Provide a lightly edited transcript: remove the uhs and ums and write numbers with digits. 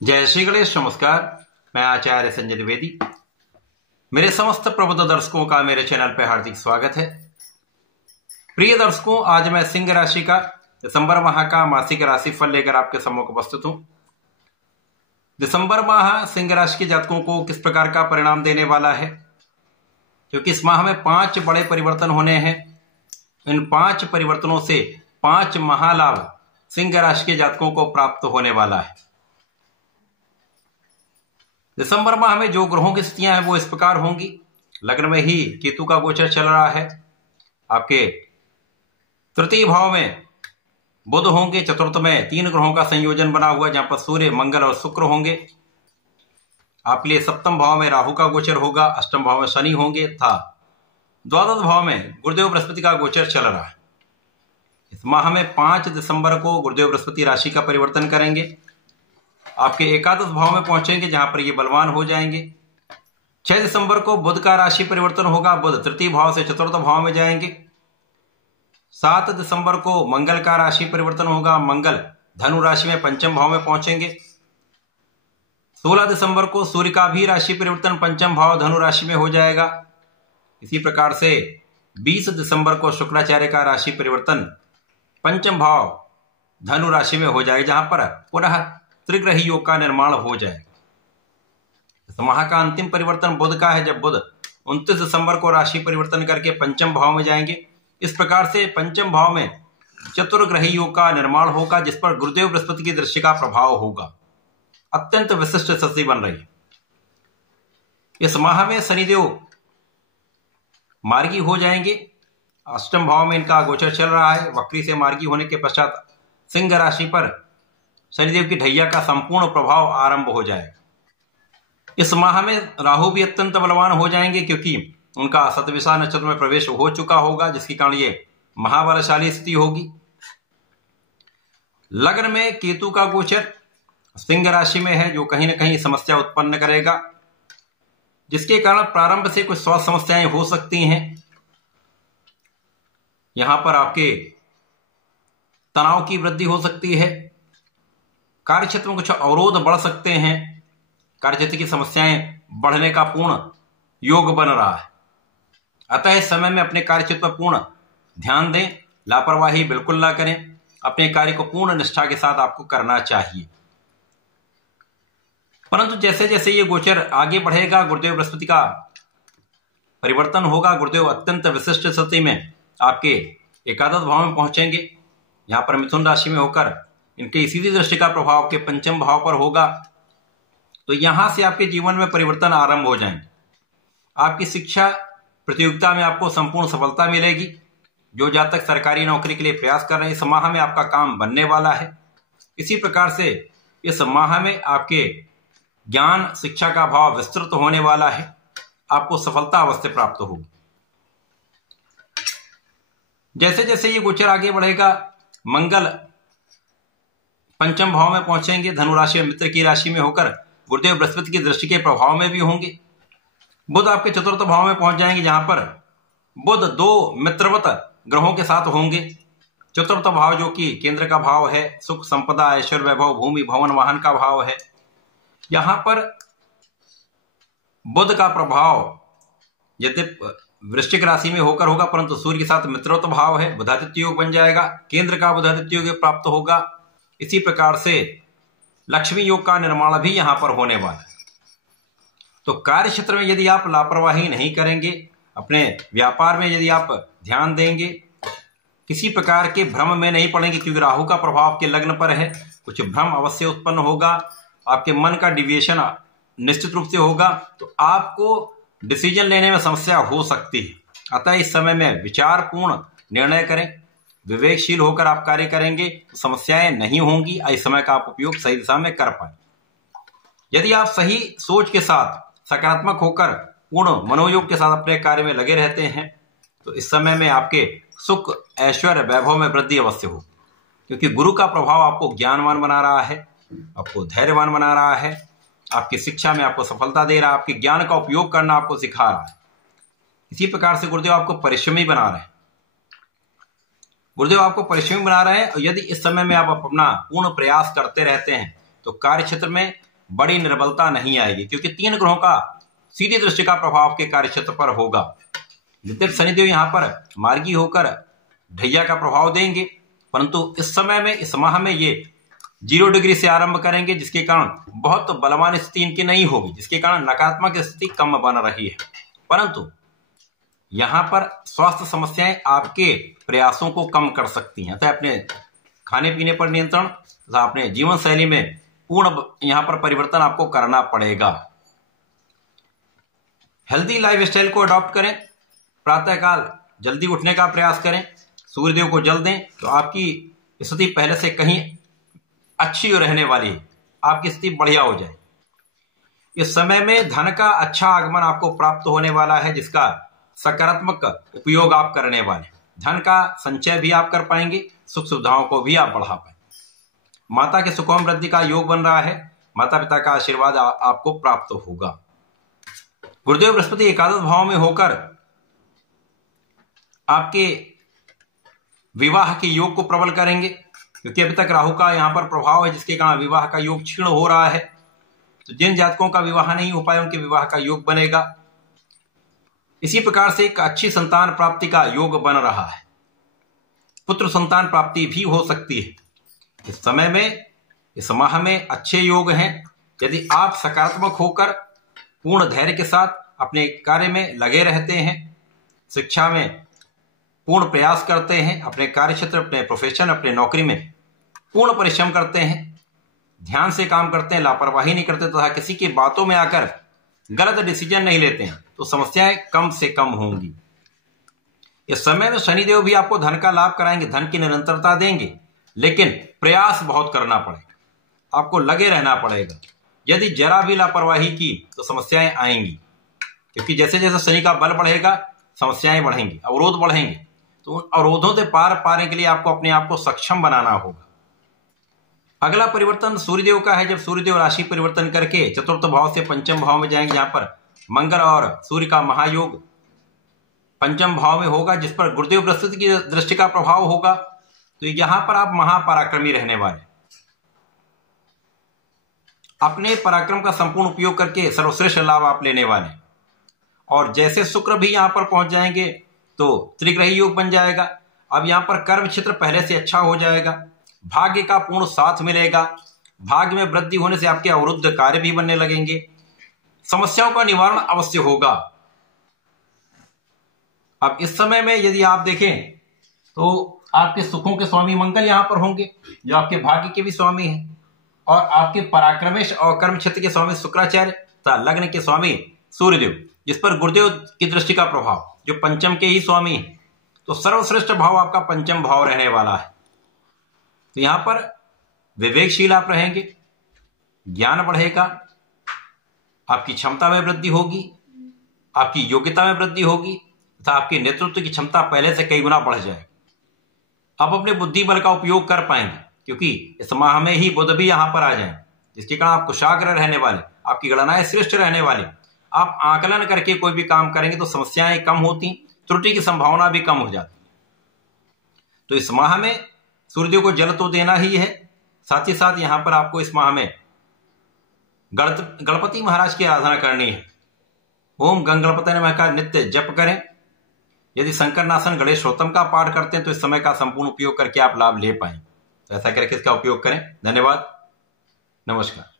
जय श्री गणेश। नमस्कार, मैं आचार्य संजय द्विवेदी। मेरे समस्त प्रबुद्ध दर्शकों का मेरे चैनल पर हार्दिक स्वागत है। प्रिय दर्शकों, आज मैं सिंह राशि का दिसंबर माह का मासिक राशिफल लेकर आपके सम्मुख उपस्थित हूं। दिसंबर माह सिंह राशि के जातकों को किस प्रकार का परिणाम देने वाला है, क्योंकि इस माह में 5 बड़े परिवर्तन होने हैं। इन 5 परिवर्तनों से 5 महालाभ सिंह राशि के जातकों को प्राप्त होने वाला है। दिसंबर माह में जो ग्रहों की स्थितियां हैं वो इस प्रकार होंगी। लग्न में ही केतु का गोचर चल रहा है। आपके तृतीय भाव में बुध होंगे। चतुर्थ में 3 ग्रहों का संयोजन बना हुआ, जहां पर सूर्य, मंगल और शुक्र होंगे। आपके लिए सप्तम भाव में राहु का गोचर होगा। अष्टम भाव में शनि होंगे तथा द्वादश भाव में गुरुदेव बृहस्पति का गोचर चल रहा है। इस माह में 5 दिसंबर को गुरुदेव बृहस्पति राशि का परिवर्तन करेंगे। आपके एकादश भाव में पहुंचेंगे, जहां पर ये बलवान हो जाएंगे। 6 दिसंबर को बुध का राशि परिवर्तन होगा। बुध तृतीय भाव से चतुर्थ भाव में जाएंगे। 7 दिसंबर को मंगल का राशि परिवर्तन होगा। मंगल धनु राशि में पंचम भाव में पहुंचेंगे। 16 दिसंबर को सूर्य का भी राशि परिवर्तन पंचम भाव धनु राशि में हो जाएगा। इसी प्रकार से 20 दिसंबर को शुक्राचार्य का राशि परिवर्तन पंचम भाव धनु राशि में हो जाएगा, जहां पर पुनः त्रिग्रही योग का निर्माण हो जाएगा। इस माह का अंतिम परिवर्तन बुध का है, जब बुध 29 दिसंबर को राशि परिवर्तन करके पंचम भाव में जाएंगे। इस प्रकार से पंचम भाव में चतुर्ग्रही योग का निर्माण होगा, जिस पर गुरुदेव बृहस्पति की दृष्टि का प्रभाव होगा। अत्यंत विशिष्ट स्थिति बन रही है। इस माह में शनिदेव मार्गी हो जाएंगे। अष्टम भाव में इनका गोचर चल रहा है। वक्री से मार्गी होने के पश्चात सिंह राशि पर शनिदेव की ढैया का संपूर्ण प्रभाव आरंभ हो जाएगा। इस माह में राहु भी अत्यंत बलवान हो जाएंगे, क्योंकि उनका शतभिषा नक्षत्र में प्रवेश हो चुका होगा, जिसके कारण ये महाबलशाली स्थिति होगी। लग्न में केतु का गोचर सिंह राशि में है, जो कहीं ना कहीं समस्या उत्पन्न करेगा, जिसके कारण प्रारंभ से कुछ स्वास्थ्य समस्याएं हो सकती हैं। यहां पर आपके तनाव की वृद्धि हो सकती है। कार्यक्षेत्र में कुछ अवरोध बढ़ सकते हैं। कार्यक्षेत्र की समस्याएं बढ़ने का पूर्ण योग बन रहा है। अतः इस समय में अपने कार्यक्षेत्र पर पूर्ण ध्यान दें। लापरवाही बिल्कुल ना करें। अपने कार्य को पूर्ण निष्ठा के साथ आपको करना चाहिए। परंतु जैसे जैसे ये गोचर आगे बढ़ेगा, गुरुदेव बृहस्पति का परिवर्तन होगा। गुरुदेव अत्यंत विशिष्ट स्थिति में आपके एकादश भाव में पहुंचेंगे। यहां पर मिथुन राशि में होकर इनके सीधी दृष्टि का प्रभाव के पंचम भाव पर होगा। तो यहां से आपके जीवन में परिवर्तन आरंभ हो जाएंगे। आपकी शिक्षा प्रतियोगिता में आपको संपूर्ण सफलता मिलेगी। जो जातक सरकारी नौकरी के लिए प्रयास कर रहे हैं, इस माह में आपका काम बनने वाला है। इसी प्रकार से इस माह में आपके ज्ञान शिक्षा का भाव विस्तृत होने वाला है। आपको सफलता अवश्य प्राप्त होगी। जैसे जैसे ये गोचर आगे बढ़ेगा, मंगल पंचम भाव में पहुंचेंगे। धनु राशि और मित्र की राशि में होकर गुरुदेव बृहस्पति की दृष्टि के प्रभाव में भी होंगे। बुध आपके चतुर्थ भाव में पहुंच जाएंगे, जहां पर बुध 2 मित्रवत ग्रहों के साथ होंगे। चतुर्थ भाव जो कि केंद्र का भाव है, सुख संपदा ऐश्वर्य वैभव भूमि भवन वाहन का भाव है। यहां पर बुध का प्रभाव यद्यपि वृश्चिक राशि में होकर होगा, परंतु सूर्य के साथ मित्रवत भाव है। बुधादित्य योग बन जाएगा। केंद्र का बुधादित्य योग प्राप्त होगा। इसी प्रकार से लक्ष्मी योग का निर्माण भी यहां पर होने वाला है। तो कार्य क्षेत्र में यदि आप लापरवाही नहीं करेंगे, अपने व्यापार में यदि आप ध्यान देंगे, किसी प्रकार के भ्रम में नहीं पड़ेंगे, क्योंकि राहु का प्रभाव आपके लग्न पर है। कुछ भ्रम अवश्य उत्पन्न होगा। आपके मन का डिविएशन निश्चित रूप से होगा, तो आपको डिसीजन लेने में समस्या हो सकती है। अतः इस समय में विचारपूर्ण निर्णय करें। विवेकशील होकर आप कार्य करेंगे तो समस्याएं नहीं होंगी। इस समय का आप उपयोग सही दिशा में कर पाए। यदि आप सही सोच के साथ सकारात्मक होकर पूर्ण मनोयोग के साथ अपने कार्य में लगे रहते हैं, तो इस समय में आपके सुख ऐश्वर्य वैभव में वृद्धि अवश्य हो, क्योंकि गुरु का प्रभाव आपको ज्ञानवान बना रहा है, आपको धैर्यवान बना रहा है, आपकी शिक्षा में आपको सफलता दे रहा है, आपके ज्ञान का उपयोग करना आपको सिखा रहा है। इसी प्रकार से गुरुदेव आपको परिश्रमी बना रहे हैं। गुरुदेव आपको परिश्रमी बना रहे हैं। और यदि इस समय में आप अपना पूर्ण प्रयास करते रहते हैं, तो कार्य क्षेत्र में बड़ी निर्बलता नहीं आएगी, क्योंकि 3 ग्रहों का सीधी दृष्टि का प्रभाव आपके कार्यक्षेत्र पर होगा। यद्यपि शनिदेव यहाँ पर मार्गी होकर ढैया का प्रभाव देंगे, परंतु इस समय में, इस माह में ये 0 डिग्री से आरंभ करेंगे, जिसके कारण बहुत बलवान स्थिति इनकी नहीं होगी, जिसके कारण नकारात्मक स्थिति कम बन रही है। परंतु यहाँ पर स्वास्थ्य समस्याएं आपके प्रयासों को कम कर सकती हैं। अतः अपने खाने पीने पर नियंत्रण तथा अपने जीवन शैली में पूर्ण यहाँ पर परिवर्तन आपको करना पड़ेगा। हेल्दी लाइफस्टाइल को अडॉप्ट करें, प्रातःकाल जल्दी उठने का प्रयास करें, सूर्यदेव को जल दें, तो आपकी स्थिति पहले से कहीं अच्छी रहने वाली है, आपकी स्थिति बढ़िया हो जाए। इस समय में धन का अच्छा आगमन आपको प्राप्त होने वाला है, जिसका सकारात्मक उपयोग आप करने वाले। धन का संचय भी आप कर पाएंगे, सुख सुविधाओं को भी आप बढ़ा पाएंगे। माता के सुख एवं वृद्धि का योग बन रहा है, माता पिता का आशीर्वाद आपको प्राप्त होगा। गुरुदेव बृहस्पति एकादश भाव में होकर आपके विवाह के योग को प्रबल करेंगे, क्योंकि अभी तक राहु का यहाँ पर प्रभाव है, जिसके कारण विवाह का योग क्षीण हो रहा है। तो जिन जातकों का विवाह नहीं हो पाया, उनके विवाह का योग बनेगा। इसी प्रकार से एक अच्छी संतान प्राप्ति का योग बन रहा है, पुत्र संतान प्राप्ति भी हो सकती है। इस समय में, इस माह में अच्छे योग हैं। यदि आप सकारात्मक होकर पूर्ण धैर्य के साथ अपने कार्य में लगे रहते हैं, शिक्षा में पूर्ण प्रयास करते हैं, अपने कार्य क्षेत्र, अपने प्रोफेशन, अपने नौकरी में पूर्ण परिश्रम करते हैं, ध्यान से काम करते हैं, लापरवाही नहीं करते तथा किसी की बातों में आकर गलत डिसीजन नहीं लेते हैं, तो समस्याएं कम से कम होंगी। इस समय में शनिदेव भी आपको धन का लाभ कराएंगे, धन की निरंतरता देंगे, लेकिन प्रयास बहुत करना पड़ेगा, आपको लगे रहना पड़ेगा। यदि जरा भी लापरवाही की तो समस्याएं आएंगी, क्योंकि जैसे जैसे शनि का बल बढ़ेगा समस्याएं बढ़ेंगी, अवरोध बढ़ेंगे। तो उन अवरोधों से पार पाने के लिए आपको अपने आप को सक्षम बनाना होगा। अगला परिवर्तन सूर्यदेव का है। जब सूर्यदेव राशि परिवर्तन करके चतुर्थ भाव से पंचम भाव में जाएंगे, जहां पर मंगल और सूर्य का महायोग पंचम भाव में होगा, जिस पर गुरुदेव बृहस्पति की दृष्टि का प्रभाव होगा। तो यहां पर आप महापराक्रमी रहने वाले, अपने पराक्रम का संपूर्ण उपयोग करके सर्वश्रेष्ठ लाभ आप लेने वाले। और जैसे शुक्र भी यहां पर पहुंच जाएंगे तो त्रिग्रही योग बन जाएगा। अब यहां पर कर्म क्षेत्र पहले से अच्छा हो जाएगा, भाग्य का पूर्ण साथ मिलेगा, भाग्य में वृद्धि होने से आपके अवरुद्ध कार्य भी बनने लगेंगे, समस्याओं का निवारण अवश्य होगा। अब इस समय में यदि आप देखें तो आपके सुखों के स्वामी मंगल यहां पर होंगे, जो आपके भाग्य के भी स्वामी हैं, और आपके पराक्रमेश और कर्म क्षेत्र के स्वामी शुक्राचार्य तथा लग्न के स्वामी सूर्यदेव, जिस पर गुरुदेव की दृष्टि का प्रभाव, जो पंचम के ही स्वामी है। तो सर्वश्रेष्ठ भाव आपका पंचम भाव रहने वाला है। तो यहां पर विवेकशील आप रहेंगे, ज्ञान बढ़ेगा, आपकी क्षमता में वृद्धि होगी, आपकी योग्यता में वृद्धि होगी तथा आपकी नेतृत्व की क्षमता पहले से कई गुना बढ़ जाएगी। आप अपने बुद्धि बल का उपयोग कर पाएंगे, क्योंकि इस माह में ही बुध भी यहां पर आ जाए, जिसके कारण आप कुशाग्र रहने वाले, आपकी गणनाएं श्रेष्ठ रहने वाली। आप आकलन करके कोई भी काम करेंगे तो समस्याएं कम होती, त्रुटि की संभावना भी कम हो जाती। तो इस माह में सूर्यदेव को जल तो देना ही है, साथ ही साथ यहां पर आपको इस माह में गणपति महाराज की आराधना करनी है। ओम गंगणपति नमः का नित्य जप करें। यदि संकरनाशन गणेश स्तोत्रम का पाठ करते हैं तो इस समय का संपूर्ण उपयोग करके आप लाभ ले पाएं। तो ऐसा करके इसका उपयोग करें। धन्यवाद, नमस्कार।